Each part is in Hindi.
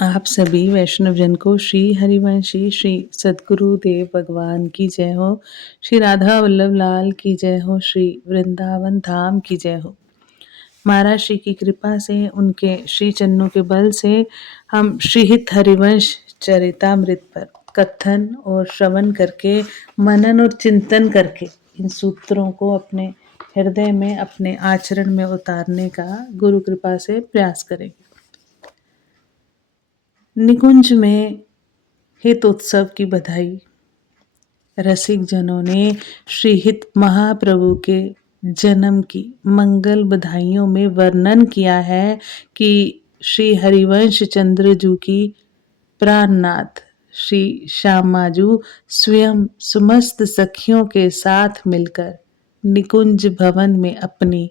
आप सभी वैष्णवजन को श्री हरिवंशी श्री सद्गुरु देव भगवान की जय हो। श्री राधा वल्लभ लाल की जय हो। श्री वृंदावन धाम की जय हो। महाराज श्री की कृपा से, उनके श्री चरणों के बल से हम श्रीहित हरिवंश चरितामृत पर कथन और श्रवण करके, मनन और चिंतन करके इन सूत्रों को अपने हृदय में, अपने आचरण में उतारने का गुरु कृपा से प्रयास करेंगे। निकुंज में हित उत्सव की बधाई। रसिक जनों ने श्री हित महाप्रभु के जन्म की मंगल बधाइयों में वर्णन किया है कि श्री हरिवंश चंद्र जू की प्राणनाथ श्री श्यामाजू स्वयं समस्त सखियों के साथ मिलकर निकुंज भवन में अपनी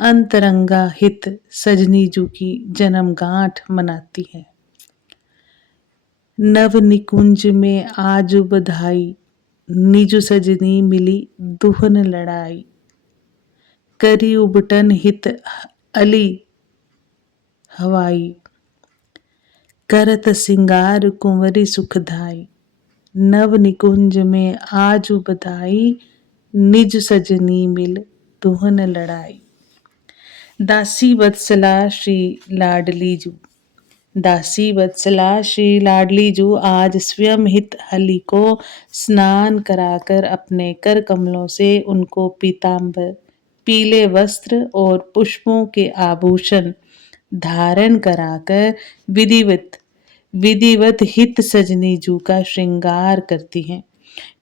अंतरंगा हित सजनी जू की जन्मगांठ मनाती है। नव निकुंज में आज बधाई, निज सजनी मिली दुहन लड़ाई। करी उबटन हित अली हवाई, करत सिंगार कुंवरी सुखदाई। नव निकुंज में आज बधाई, निज सजनी मिल दुहन लड़ाई। दासी वत्सला श्री लाडली जू। दासी वत्सला श्री लाडली जू आज स्वयं हित हली को स्नान कराकर अपने कर कमलों से उनको पीतांबर, पीले वस्त्र और पुष्पों के आभूषण धारण कराकर विधिवत हित सजनी जू का श्रृंगार करती हैं।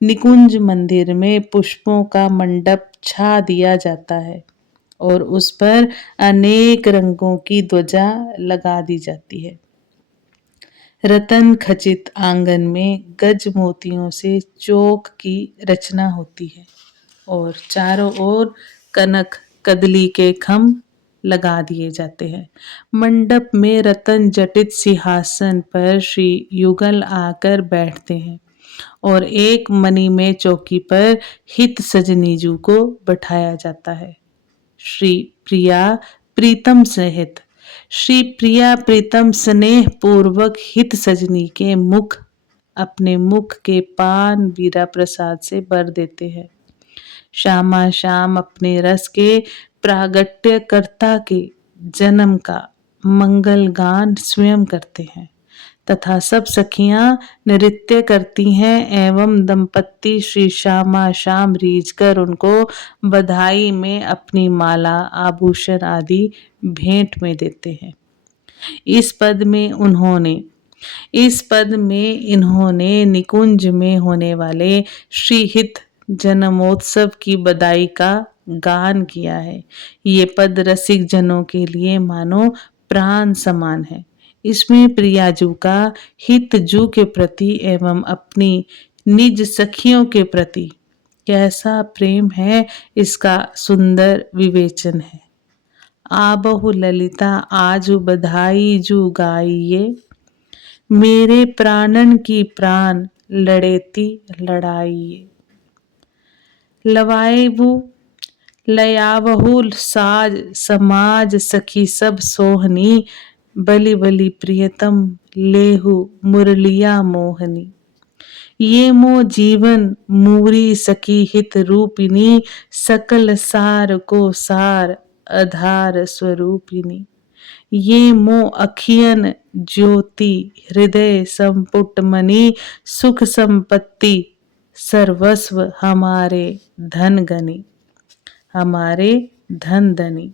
निकुंज मंदिर में पुष्पों का मंडप छा दिया जाता है और उस पर अनेक रंगों की ध्वजा लगा दी जाती है। रतन खचित आंगन में गज मोतियों से चौक की रचना होती है और चारों ओर कनक कदली के खम्भ लगा दिए जाते हैं। मंडप में रतन जटित सिंहासन पर श्री युगल आकर बैठते हैं और एक मणि में चौकी पर हित सजनी जू को बैठाया जाता है। श्री प्रिया प्रीतम सहित श्री प्रिया प्रीतम स्नेह पूर्वक हित सजनी के मुख अपने मुख के पान वीरा प्रसाद से भर देते हैं। श्यामा श्याम अपने रस के प्रागट्यकर्ता के जन्म का मंगल गान स्वयं करते हैं तथा सब सखियां नृत्य करती हैं एवं दंपत्ति श्री श्यामा श्याम रीझकर उनको बधाई में अपनी माला आभूषण आदि भेंट में देते हैं। इस पद में इन्होंने निकुंज में होने वाले श्रीहित जन्मोत्सव की बधाई का गान किया है। ये पद रसिक जनों के लिए मानो प्राण समान है। इसमें प्रियाजू का हित जू के प्रति एवं अपनी निज सखियों के प्रति कैसा प्रेम है, इसका सुंदर विवेचन है। आबहु ललिता आजू बधाई जू गाइये, मेरे प्राणन की प्राण लड़ेती लड़ाइये। लयावहु साज समाज सखी सब सोहनी, बलि बलि प्रियतम लेहु मुरलिया मोहनी। ये मो जीवन मूरी सखी हित रूपिनी, सकल सार को सार आधार स्वरूपिनी। ये मो अखियन ज्योति हृदय संपुट मणि, सुख संपत्ति सर्वस्व हमारे धन गनी, हमारे धन धनी।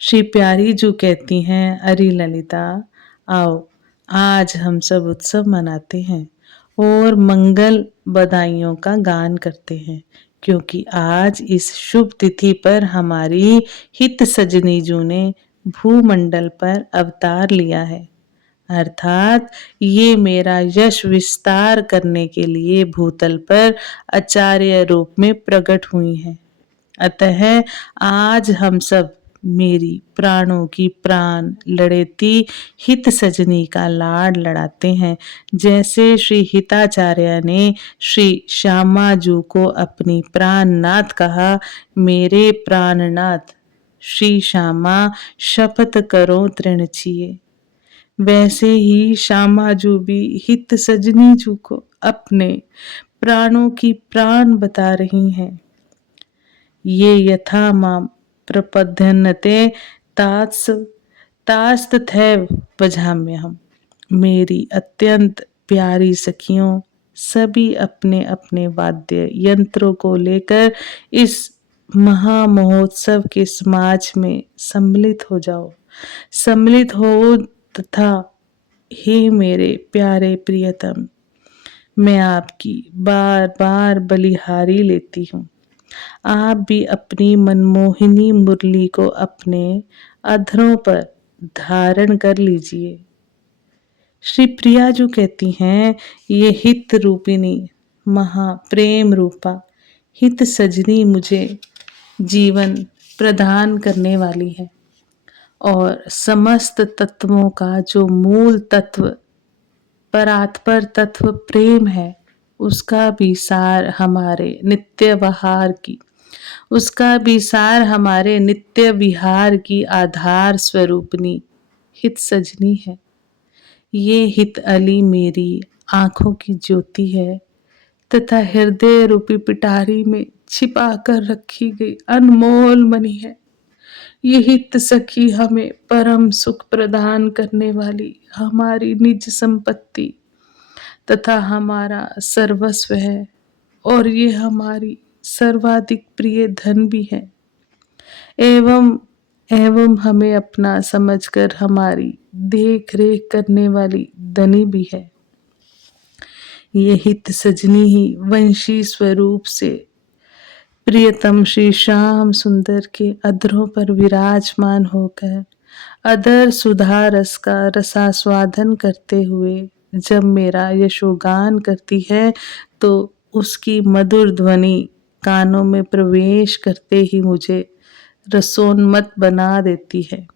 श्री प्यारी जू कहती हैं, अरे ललिता आओ, आज हम सब उत्सव मनाते हैं और मंगल बधाइयों का गान करते हैं, क्योंकि आज इस शुभ तिथि पर हमारी हित सजनी जू ने भूमंडल पर अवतार लिया है। अर्थात ये मेरा यश विस्तार करने के लिए भूतल पर आचार्य रूप में प्रकट हुई हैं। अतः आज हम सब मेरी प्राणों की प्राण लड़ेती हित सजनी का लाड लड़ाते हैं। जैसे श्री हिताचार्य ने श्री श्यामाजू को अपनी प्राणनाथ कहा, मेरे प्राणनाथ श्री श्यामा शपथ करो तृण छिए। वैसे ही श्यामाजू भी हित सजनी जू को अपने प्राणों की प्राण बता रही हैं। ये यथा माम प्रपद्यन्ते तास तास्तथैव भजाम्यहम्। मेरी अत्यंत प्यारी सखियों, सभी अपने अपने वाद्य यंत्रों को लेकर इस महामहोत्सव के समाज में सम्मिलित हो जाओ। सम्मिलित हो तथा हे मेरे प्यारे प्रियतम, मैं आपकी बार बार बलिहारी लेती हूँ। आप भी अपनी मनमोहिनी मुरली को अपने अधरों पर धारण कर लीजिए। श्री प्रिया जो कहती हैं, ये हित रूपिणी महाप्रेम रूपा हित सजनी मुझे जीवन प्रदान करने वाली है और समस्त तत्वों का जो मूल तत्व परात्पर तत्व प्रेम है, उसका भी सार हमारे नित्य विहार की उसका भी सार हमारे नित्य विहार की आधार स्वरूपनी हित सजनी है। ये हित अली मेरी आंखों की ज्योति है तथा हृदय रूपी पिटारी में छिपा कर रखी गई अनमोल मणि है। ये हित सखी हमें परम सुख प्रदान करने वाली हमारी निज संपत्ति तथा हमारा सर्वस्व है और ये हमारी सर्वाधिक प्रिय धन भी है एवं एवं हमें अपना समझकर हमारी देख रेख करने वाली धनी भी है। ये हित सजनी ही वंशी स्वरूप से प्रियतम श्री श्याम सुंदर के अधरों पर विराजमान होकर अधर सुधा रस का रसास्वादन करते हुए जब मेरा यशोगान करती है तो उसकी मधुर ध्वनि कानों में प्रवेश करते ही मुझे रसोन्मत्त बना देती है।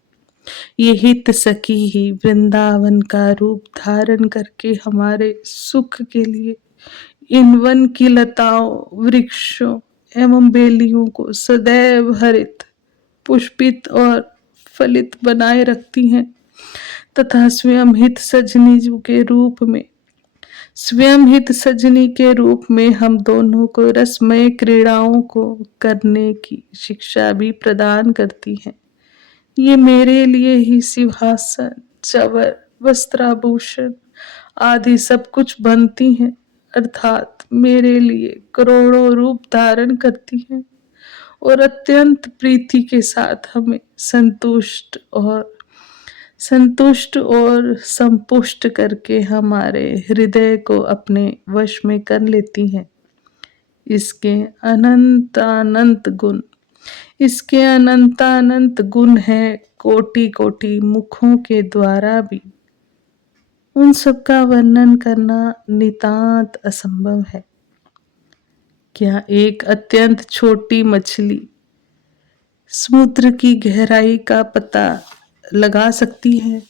ये हित सखी ही वृंदावन का रूप धारण करके हमारे सुख के लिए इन वन की लताओं वृक्षों एवं बेलियों को सदैव हरित पुष्पित और फलित बनाए रखती हैं तथा स्वयं हित सजनी के रूप में हम दोनों को रसमय क्रीड़ाओं को करने की शिक्षा भी प्रदान करती हैं। ये मेरे लिए ही सिंहासन चवर वस्त्राभूषण आदि सब कुछ बनती हैं, अर्थात मेरे लिए करोड़ों रूप धारण करती हैं और अत्यंत प्रीति के साथ हमें संतुष्ट और संपुष्ट करके हमारे हृदय को अपने वश में कर लेती हैं। इसके अनंतानंत गुण हैं, कोटि कोटि मुखों के द्वारा भी उन सब का वर्णन करना नितांत असंभव है। क्या एक अत्यंत छोटी मछली समुद्र की गहराई का पता लगा सकती है?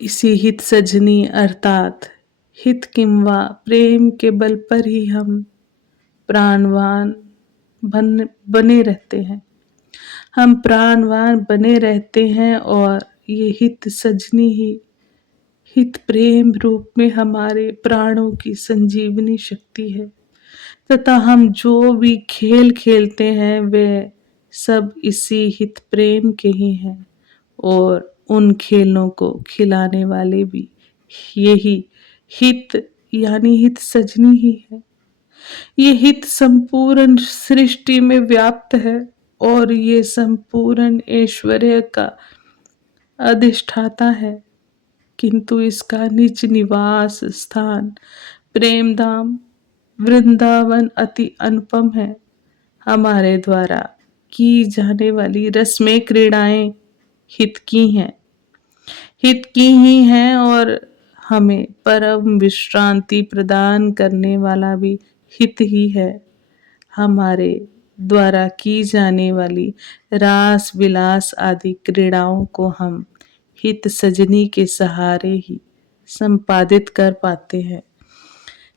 इसी हित सजनी अर्थात हित किंवा प्रेम के बल पर ही हम प्राणवान बने रहते हैं। हम प्राणवान बने रहते हैं और ये हित सजनी ही हित प्रेम रूप में हमारे प्राणों की संजीवनी शक्ति है तथा हम जो भी खेल खेलते हैं वे सब इसी हित प्रेम के ही हैं और उन खेलों को खिलाने वाले भी यही हित यानी हित सजनी ही है। ये हित संपूर्ण सृष्टि में व्याप्त है और ये संपूर्ण ऐश्वर्य का अधिष्ठाता है, किंतु इसका निज निवास स्थान प्रेमधाम वृंदावन अति अनुपम है। हमारे द्वारा की जाने वाली रस्में क्रीड़ाएं हित की ही हैं और हमें परम विश्रांति प्रदान करने वाला भी हित ही है। हमारे द्वारा की जाने वाली रास विलास आदि क्रीड़ाओं को हम हित सजनी के सहारे ही संपादित कर पाते हैं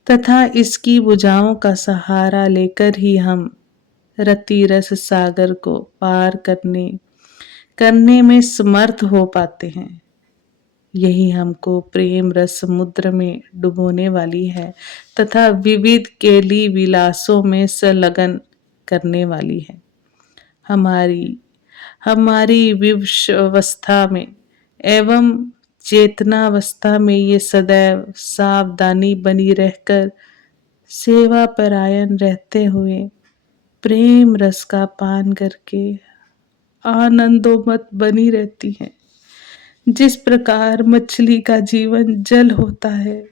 तथा इसकी भुजाओं का सहारा लेकर ही हम रति रस सागर को पार करने करने में समर्थ हो पाते हैं। यही हमको प्रेम रस समुद्र में डुबोने वाली है तथा विविध केली विलासों में संलग्न करने वाली है। हमारी हमारी विवशावस्था में एवं चेतनावस्था में ये सदैव सावधानी बनी रहकर सेवा परायण रहते हुए प्रेम रस का पान करके आनंदोमत बनी रहती हैं। जिस प्रकार मछली का जीवन जल होता है,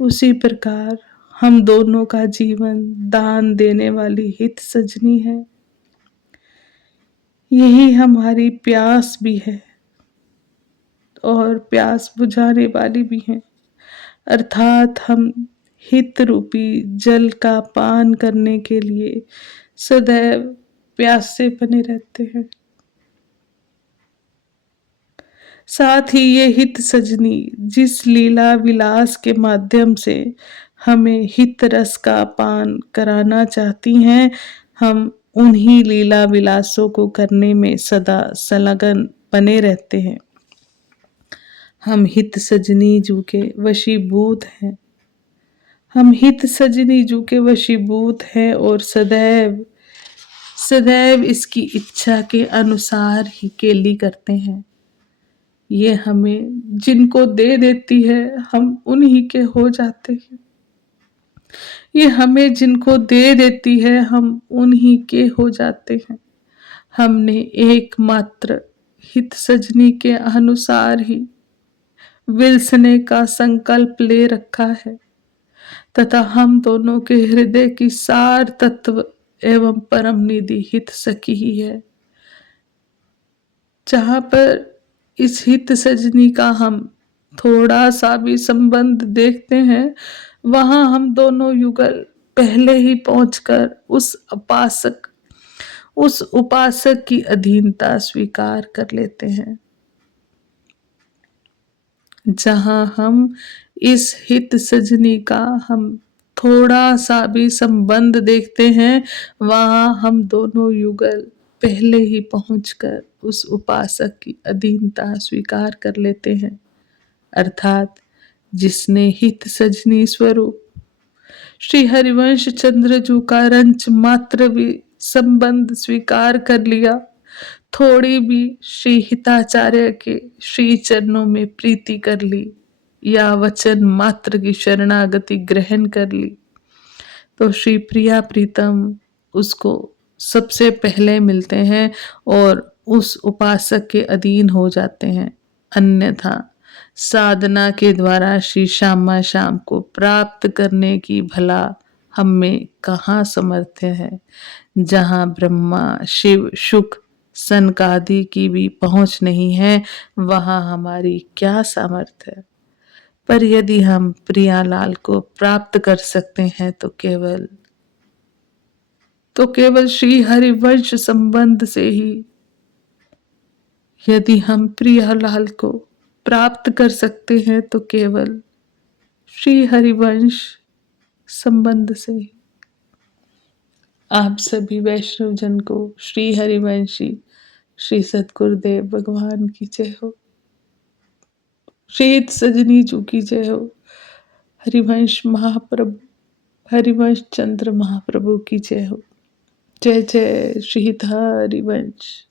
उसी प्रकार हम दोनों का जीवन दान देने वाली हित सजनी है। यही हमारी प्यास भी है और प्यास बुझाने वाली भी है। अर्थात हम हित रूपी जल का पान करने के लिए सदैव प्यासे बने रहते हैं। साथ ही ये हित सजनी जिस लीला विलास के माध्यम से हमें हित रस का पान कराना चाहती हैं, हम उन्हीं लीला विलासों को करने में सदा संलग्न बने रहते हैं। हम हित सजनी जू के वशीभूत हैं। हम हित सजनी जू के वशीभूत हैं और सदैव सदैव इसकी इच्छा के अनुसार ही केली करते हैं। ये हमें जिनको दे देती है, हम उन्हीं के हो जाते हैं। ये हमें जिनको दे देती है, हम उन्हीं के हो जाते हैं। हमने एकमात्र हित सजनी के अनुसार ही विलसने का संकल्प ले रखा है तथा हम दोनों के हृदय की सार तत्व एवं परम निधि हित सखी ही है। जहाँ पर इस हित सजनी का हम थोड़ा सा भी संबंध देखते हैं, वहां हम दोनों युगल पहले ही पहुंचकर उस उपासक की अधीनता स्वीकार कर लेते हैं। जहां हम इस हित सजनी का हम थोड़ा सा भी संबंध देखते हैं, वहां हम दोनों युगल पहले ही पहुंचकर उस उपासक की अधीनता स्वीकार कर लेते हैं। अर्थात जिसने हित सजनी स्वरूप श्री हरिवंश चंद्र जू का रंच मात्र भी संबंध स्वीकार कर लिया, थोड़ी भी श्री हिताचार्य के श्री चरणों में प्रीति कर ली या वचन मात्र की शरणागति ग्रहण कर ली, तो श्री प्रिया प्रीतम उसको सबसे पहले मिलते हैं और उस उपासक के अधीन हो जाते हैं। अन्यथा साधना के द्वारा श्री श्यामा श्याम को प्राप्त करने की भला हम में कहाँ सामर्थ्य है। जहाँ ब्रह्मा शिव शुक सनकादि की भी पहुंच नहीं है, वहां हमारी क्या सामर्थ्य है। पर यदि हम प्रियालाल को प्राप्त कर सकते हैं तो केवल श्री हरिवंश संबंध से ही। यदि हम प्रियालाल को प्राप्त कर सकते हैं तो केवल श्री हरिवंश संबंध से ही। आप सभी वैष्णव जन को श्री हरिवंशी श्री सद्गुरुदेव भगवान की जय हो। श्री सजनी जू की जय हो। हरिवंश महाप्रभु हरिवंश चंद्र महाप्रभु की जय हो। जय जय श्री हरिवंश।